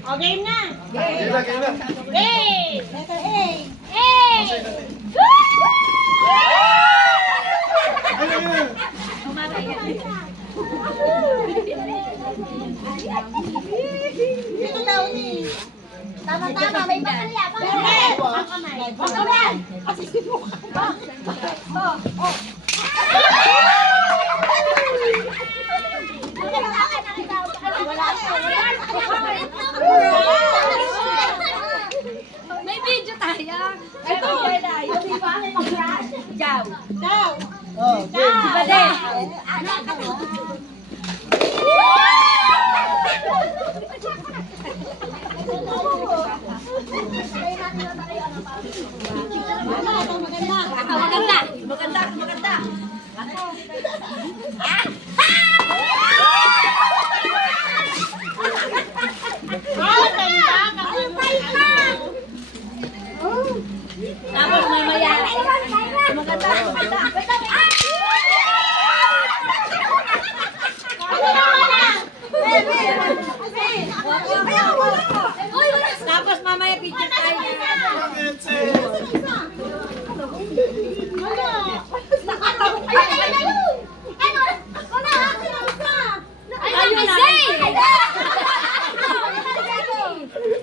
O, game na. Game na. Game. Letter A. A. Dito daw ni. Tama, may bakalya. Bakalya. Kasi sinuka. May video tayo. Ito. Jaw. Daw. Diba din? Maganda. Tapos mamaya. Maganda. Tapos mamaya picture tayo.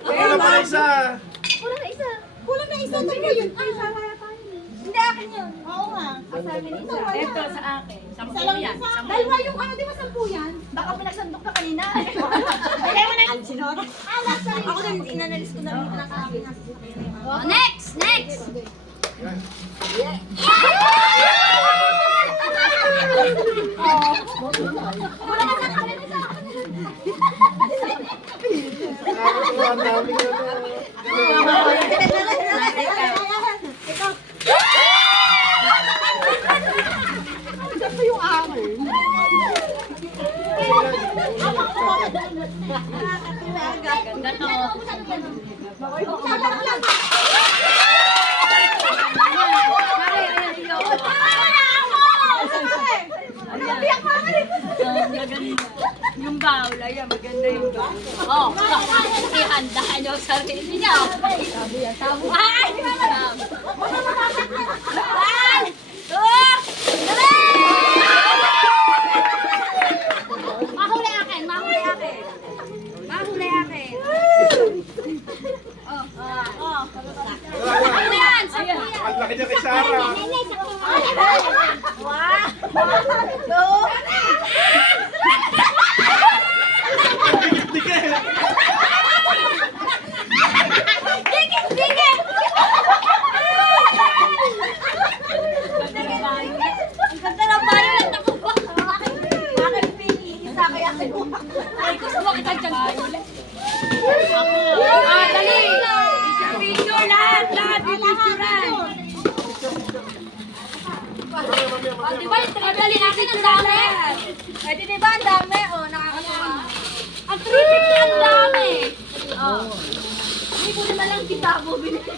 Kulang pa isa. Kulang na isa. Tayo yun. Hindi akin yun. Oo nga. Ito sa akin. Isa lang yan. Dalawa yung ano, di ba 10 yan? Baka pinagsandok ka kanina. Bigay mo na. Sinot. Ako din, inanalis ko na rin ang akin. Oh, next! Nakakatuwa, ang daming ano. Ganda to. Yung bowl, ayan, maganda yung bowl. Oh, ihandaan nyo sa sarili nyo. Ay! Ay! Oh! Mahuli akin. Ano yan? Ang laki niya kay Sarah. Dikit! Ang ganda ng violet ako ba? Aking pili. Isa kaya kayo. Ay, gusto mo kita dyan violet. Dali! Picture lahat! Pipicturean! Diba, madali natin ang dami. Pwede diba ang dami? O, nakakatawa. Ang 350 ang dami. Hindi ko naman lang kita mo binili.